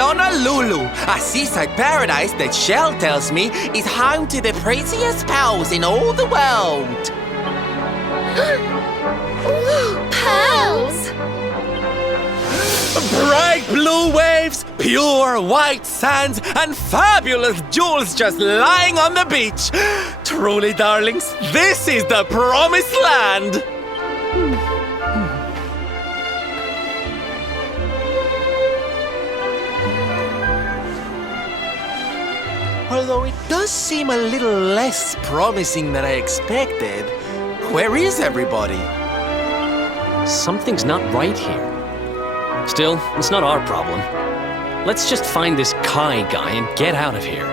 Lonalulu, a seaside paradise that Shell tells me is home to the prettiest pearls in all the world. Pearls! Bright blue waves, pure white sands, and fabulous jewels just lying on the beach. Truly, darlings, this is the promised land. Although it does seem a little less promising than I expected. Where is everybody? Something's not right here. Still, it's not our problem. Let's just find this Kai guy and get out of here.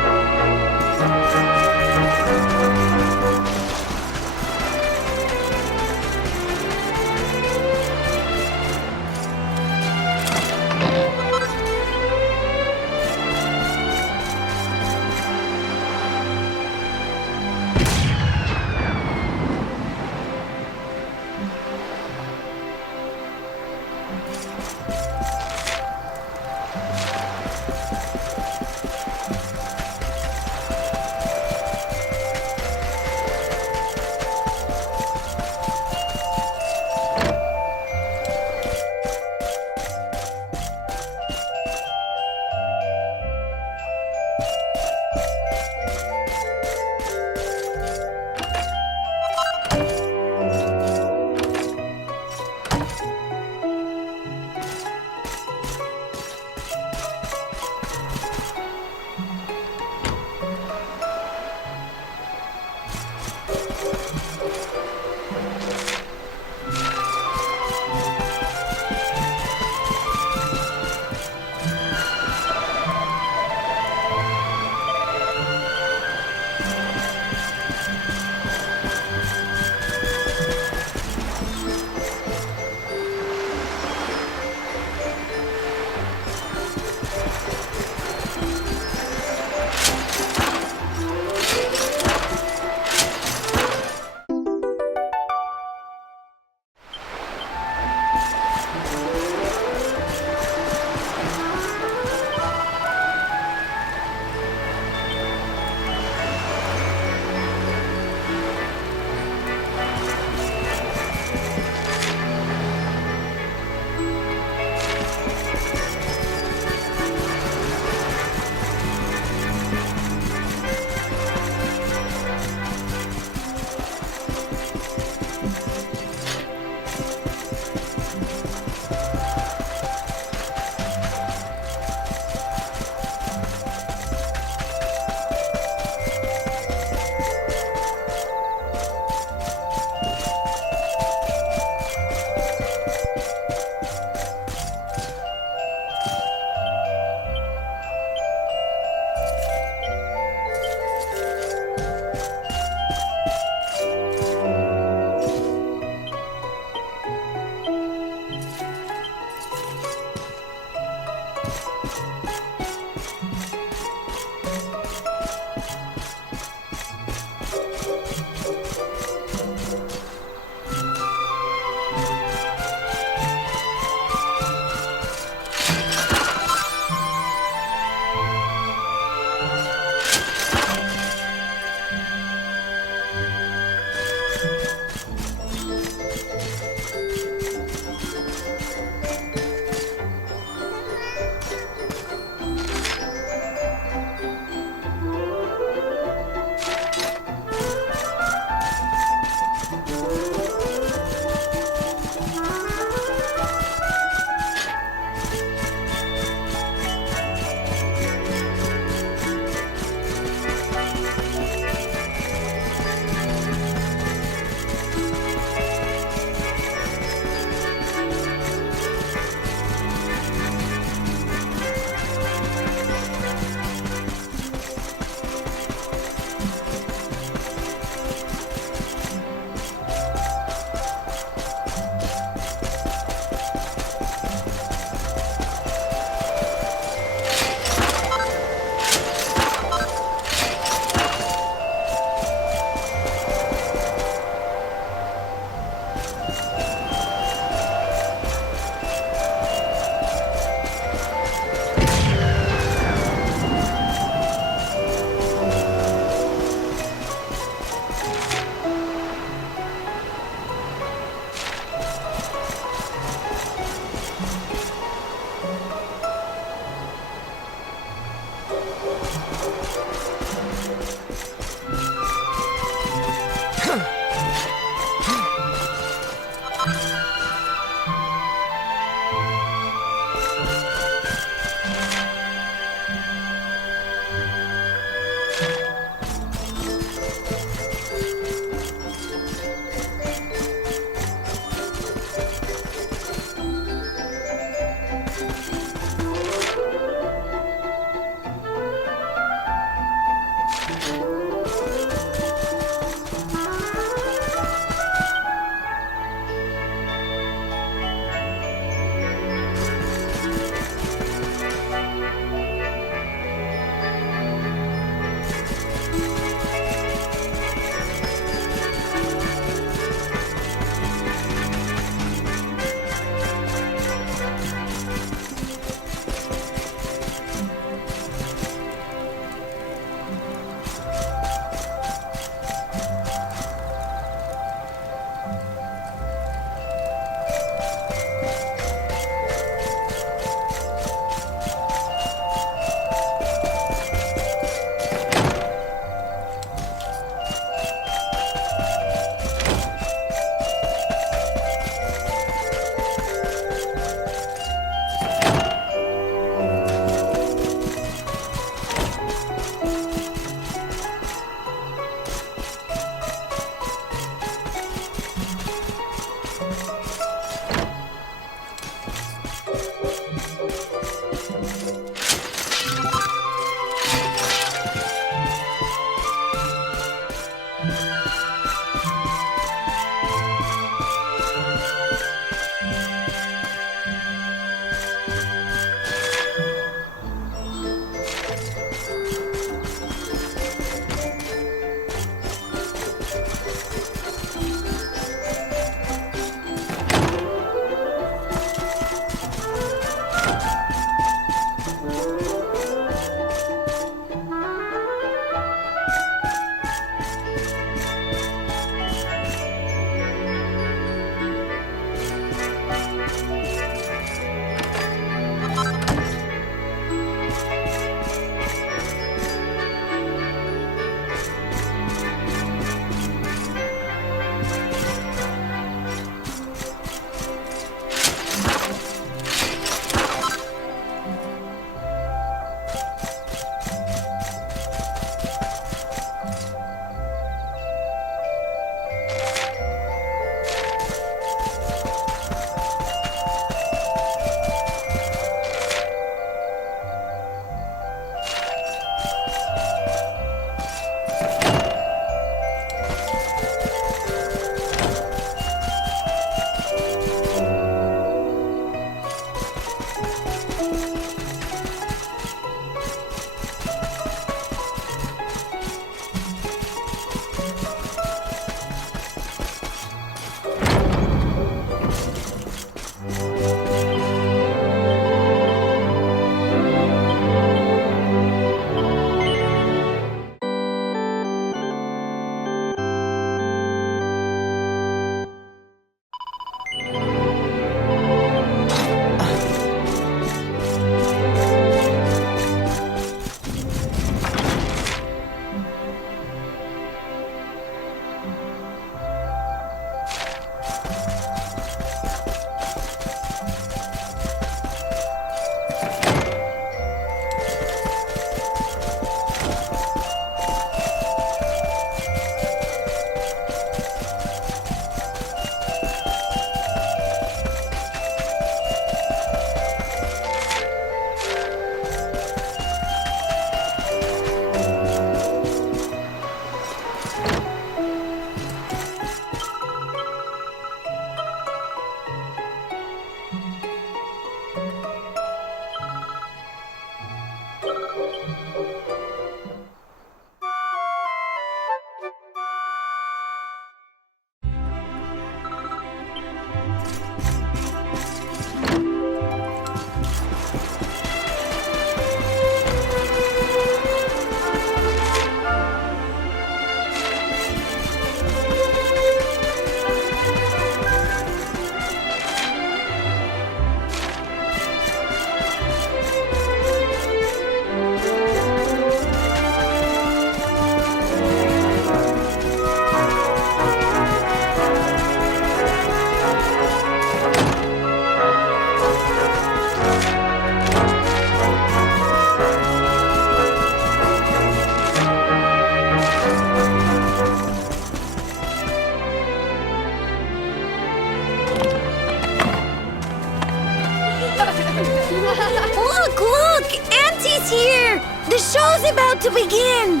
about to begin!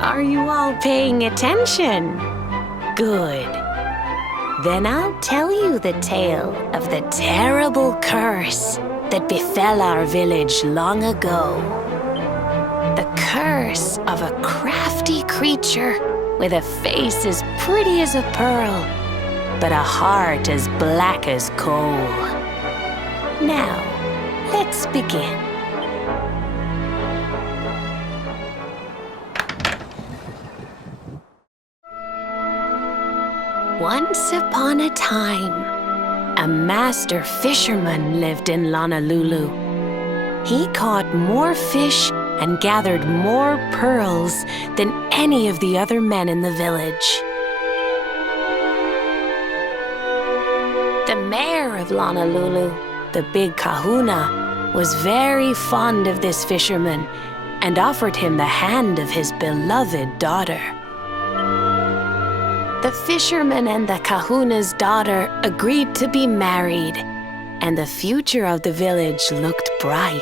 Are you all paying attention? Good. Then I'll tell you the tale of the terrible curse that befell our village long ago. The curse of a crafty creature with a face as pretty as a pearl, but a heart as black as coal. Now, let's begin. Once upon a time, a master fisherman lived in Lonalulu. He caught more fish and gathered more pearls than any of the other men in the village. The mayor of Lonalulu, the big kahuna, was very fond of this fisherman and offered him the hand of his beloved daughter. The fisherman and the kahuna's daughter agreed to be married, and the future of the village looked bright.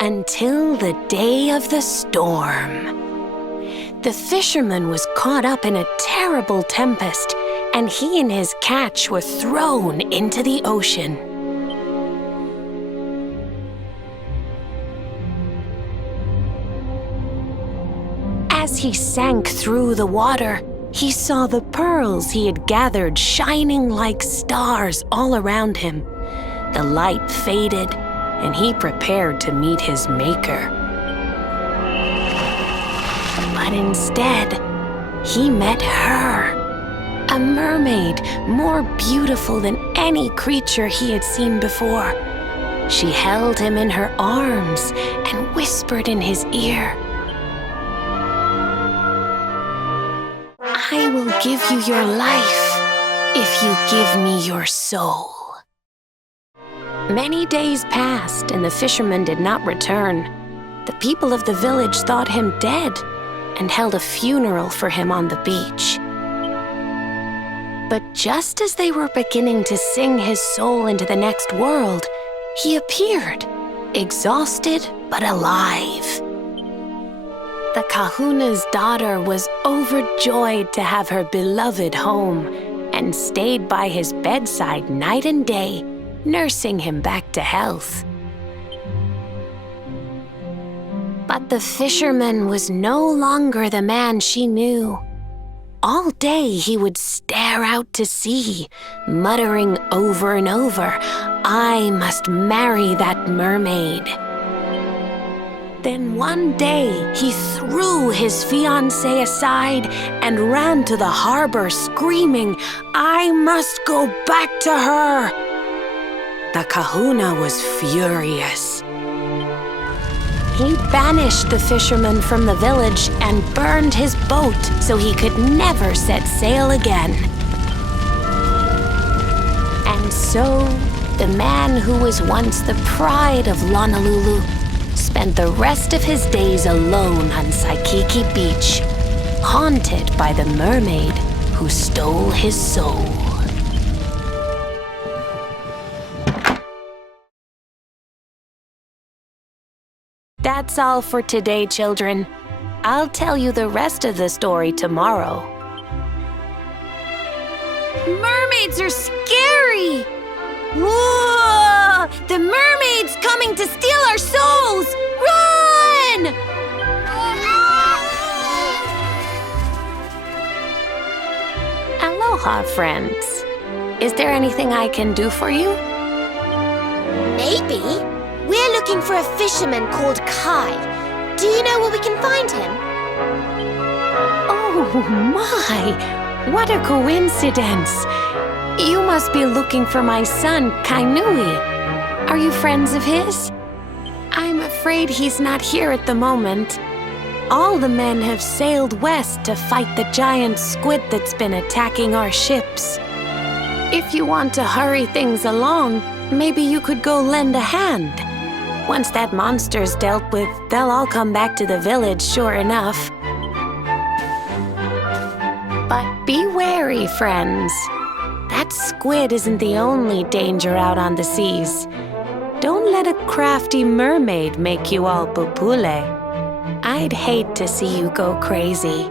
Until the day of the storm. The fisherman was caught up in a terrible tempest, and he and his catch were thrown into the ocean. As he sank through the water, he saw the pearls he had gathered shining like stars all around him. The light faded, and he prepared to meet his maker. But instead, he met her, a mermaid more beautiful than any creature he had seen before. She held him in her arms and whispered in his ear, "I will give you your life if you give me your soul." Many days passed and the fisherman did not return. The people of the village thought him dead and held a funeral for him on the beach. But just as they were beginning to sing his soul into the next world, he appeared, exhausted but alive. The kahuna's daughter was overjoyed to have her beloved home and stayed by his bedside night and day, nursing him back to health. But the fisherman was no longer the man she knew. All day he would stare out to sea, muttering over and over, "I must marry that mermaid." Then one day, he threw his fiancée aside and ran to the harbor screaming, "I must go back to her!" The kahuna was furious. He banished the fisherman from the village and burned his boat so he could never set sail again. And so, the man who was once the pride of Lonalulu spent the rest of his days alone on Saikiki Beach, haunted by the mermaid who stole his soul. That's all for today, children. I'll tell you the rest of the story tomorrow. Mermaids are scary! Whoa! The mermaid's coming to steal our souls! Run! Aloha, friends. Is there anything I can do for you? Maybe. We're looking for a fisherman called Kai. Do you know where we can find him? Oh my! What a coincidence! You must be looking for my son, Kainui. Are you friends of his? I'm afraid he's not here at the moment. All the men have sailed west to fight the giant squid that's been attacking our ships. If you want to hurry things along, maybe you could go lend a hand. Once that monster's dealt with, they'll all come back to the village, sure enough. But be wary, friends. That But squid isn't the only danger out on the seas. Don't let a crafty mermaid make you all pupule. I'd hate to see you go crazy.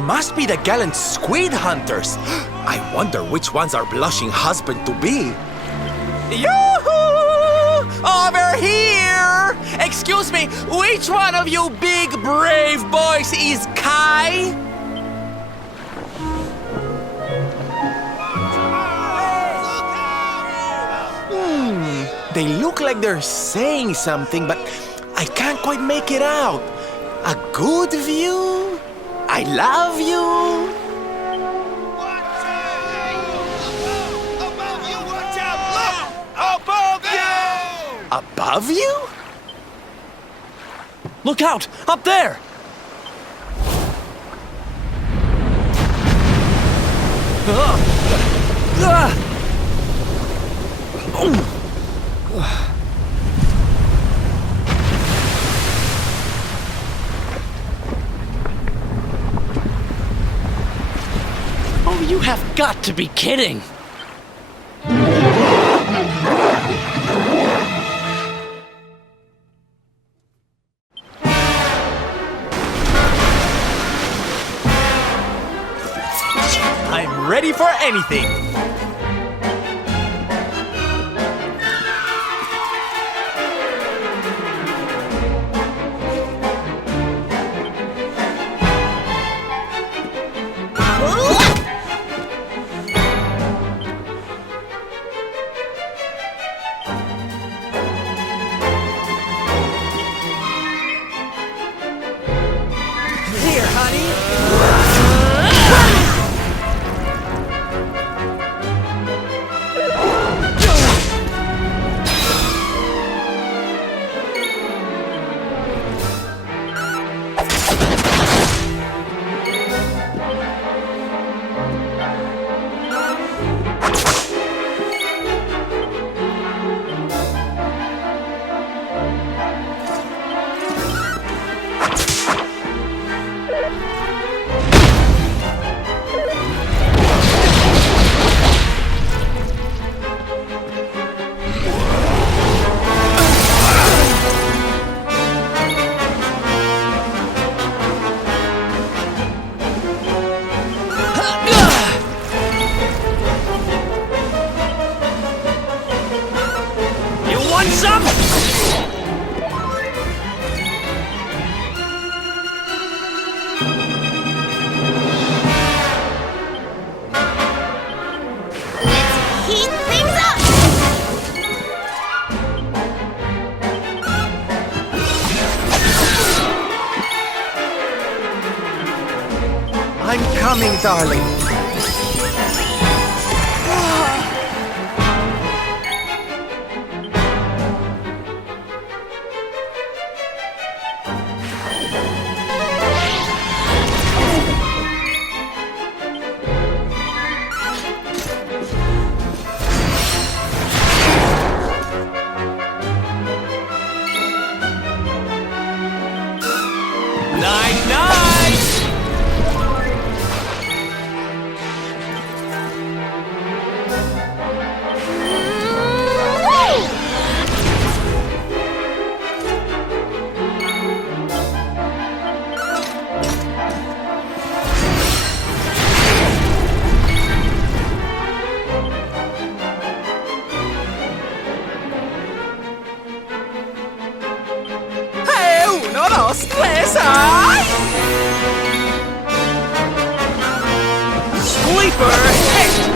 Must be the gallant squid hunters. I wonder which one's our blushing husband-to-be. Yoo-hoo! Over here! Excuse me, which one of you big brave boys is Kai? They look like they're saying something, but I can't quite make it out. A good view? I love you? Watch out! Above you, watch out! Look! Above you! Above you? Look out! Up there! Oh, you have got to be kidding! I'm ready for anything! Here, honey! I'm coming, darling. Dos, tres, ¡ay! Sleeper hit!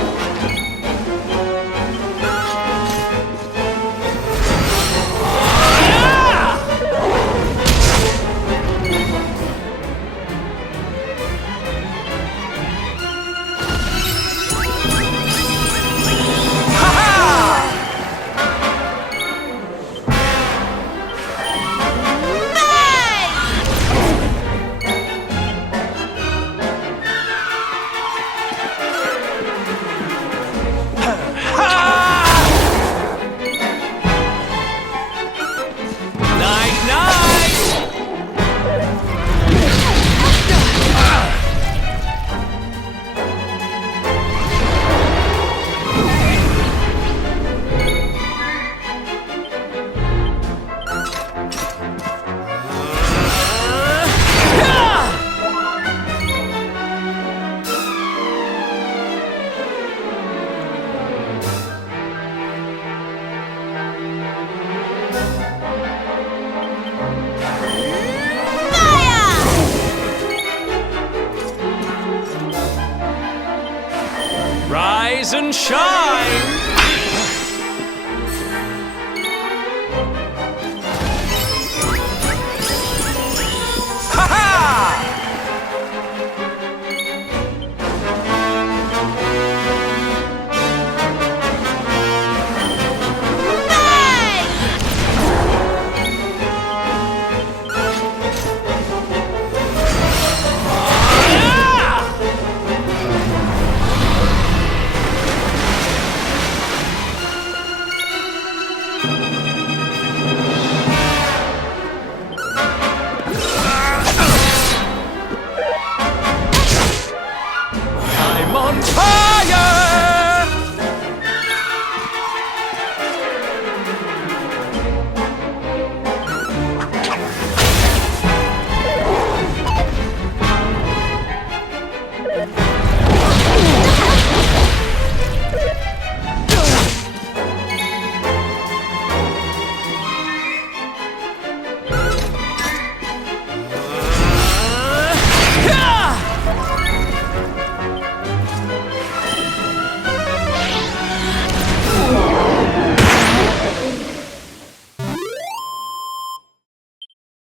Rise and shine!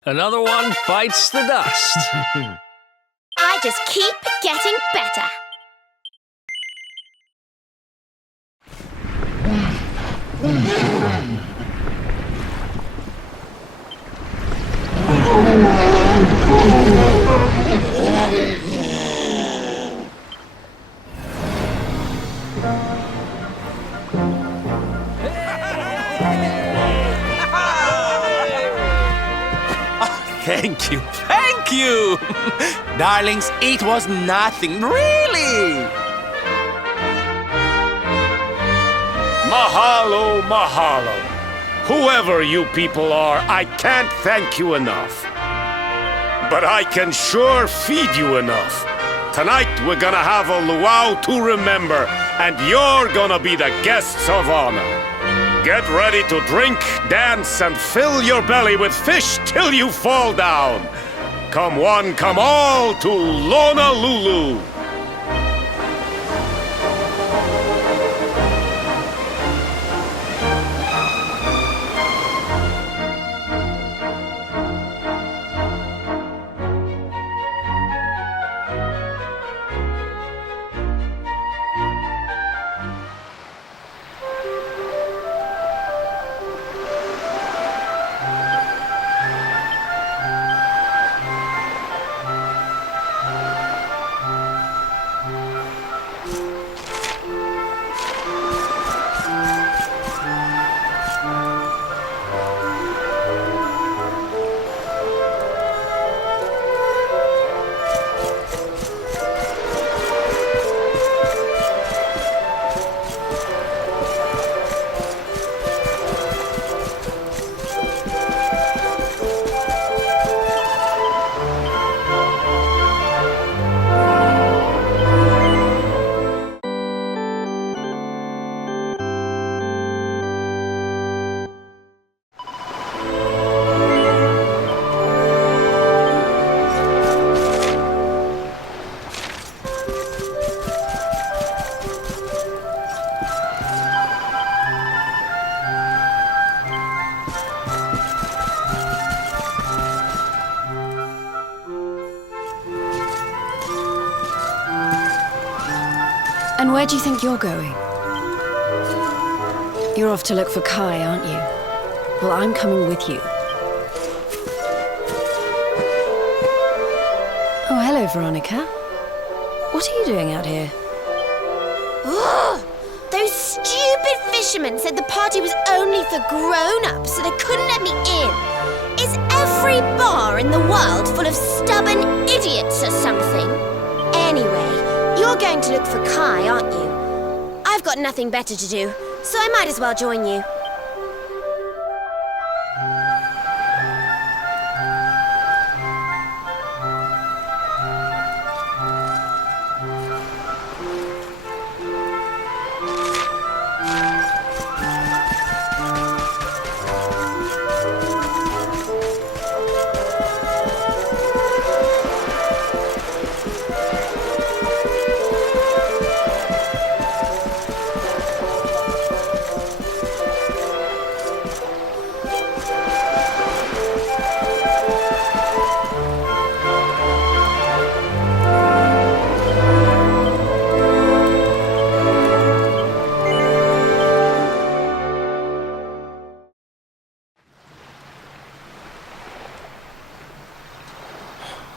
Another one bites the dust. I just keep getting better. Thank you, thank you! Darlings, it was nothing, really! Mahalo, mahalo. Whoever you people are, I can't thank you enough. But I can sure feed you enough. Tonight we're gonna have a luau to remember, and you're gonna be the guests of honor. Get ready to drink, dance, and fill your belly with fish till you fall down. Come one, come all to Lonalulu. And where do you think you're going? You're off to look for Kai, aren't you? Well, I'm coming with you. Oh, hello, Veronica. What are you doing out here? Ugh! Those stupid fishermen said the party was only for grown-ups, so they couldn't let me in. Is every bar in the world full of stubborn idiots or something? Anyway, you're going to look for Kai, aren't you? I've got nothing better to do, so I might as well join you.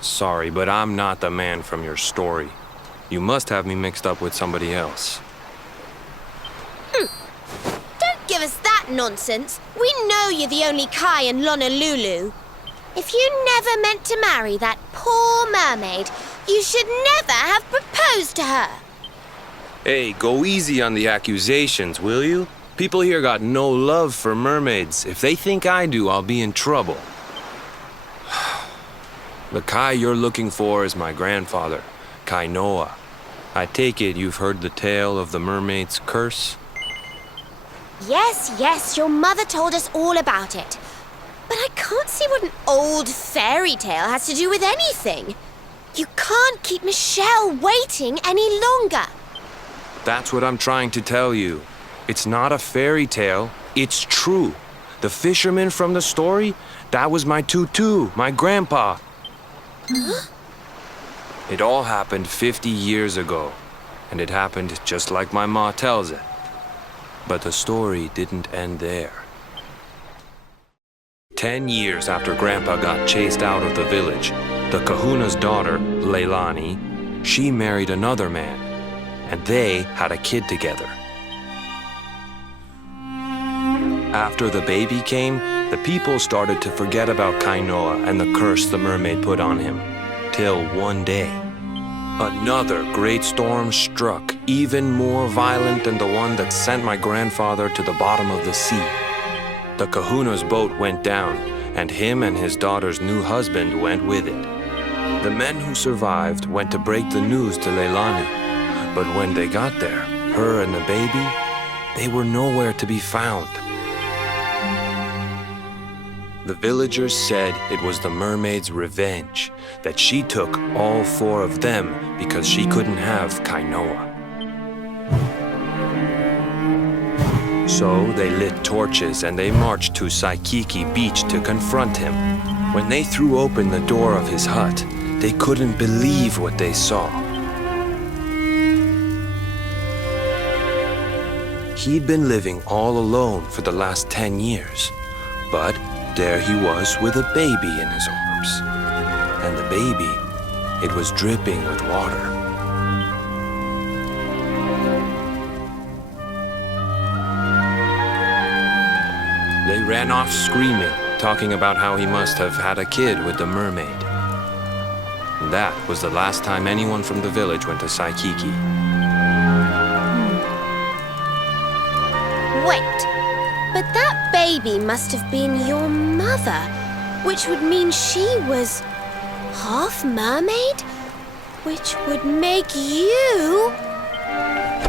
Sorry, but I'm not the man from your story. You must have me mixed up with somebody else. Don't give us that nonsense. We know you're the only Kai in Lonalulu. If you never meant to marry that poor mermaid, you should never have proposed to her. Hey, go easy on the accusations, will you? People here got no love for mermaids. If they think I do, I'll be in trouble. The Kai you're looking for is my grandfather, Kai Noah. I take it you've heard the tale of the mermaid's curse? Yes, your mother told us all about it. But I can't see what an old fairy tale has to do with anything. You can't keep Michelle waiting any longer. That's what I'm trying to tell you. It's not a fairy tale, it's true. The fishermen from the story, That was my tutu, my grandpa. It all happened 50 years ago, and it happened just like my ma tells it. But the story didn't end there. 10 years after Grandpa got chased out of the village, the kahuna's daughter, Leilani, she married another man, and they had a kid together. After the baby came, the people started to forget about Kainoa and the curse the mermaid put on him. Till one day, another great storm struck, even more violent than the one that sent my grandfather to the bottom of the sea. The kahuna's boat went down, and him and his daughter's new husband went with it. The men who survived went to break the news to Leilani, but when they got there, her and the baby, they were nowhere to be found. The villagers said it was the mermaid's revenge, that she took all 4 of them because she couldn't have Kainoa. So they lit torches and they marched to Saikiki Beach to confront him. When they threw open the door of his hut, they couldn't believe what they saw. He'd been living all alone for the last 10 years, but there he was with a baby in his arms. And the baby, it was dripping with water. They ran off screaming, talking about how he must have had a kid with the mermaid. And that was the last time anyone from the village went to Saikiki. Wait, but that baby must have been your mother, which would mean she was half mermaid, which would make you...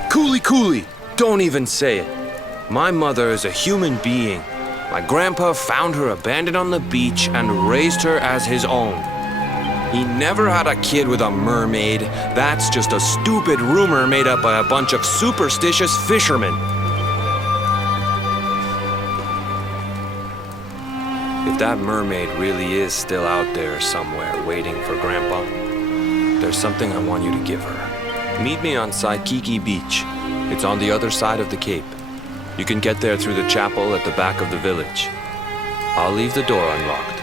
Cooley, don't even say it. My mother is a human being. My grandpa found her abandoned on the beach and raised her as his own. He never had a kid with a mermaid. That's just a stupid rumor made up by a bunch of superstitious fishermen. If that mermaid really is still out there somewhere waiting for Grandpa, there's something I want you to give her. Meet me on Saikiki Beach. It's on the other side of the cape. You can get there through the chapel at the back of the village. I'll leave the door unlocked.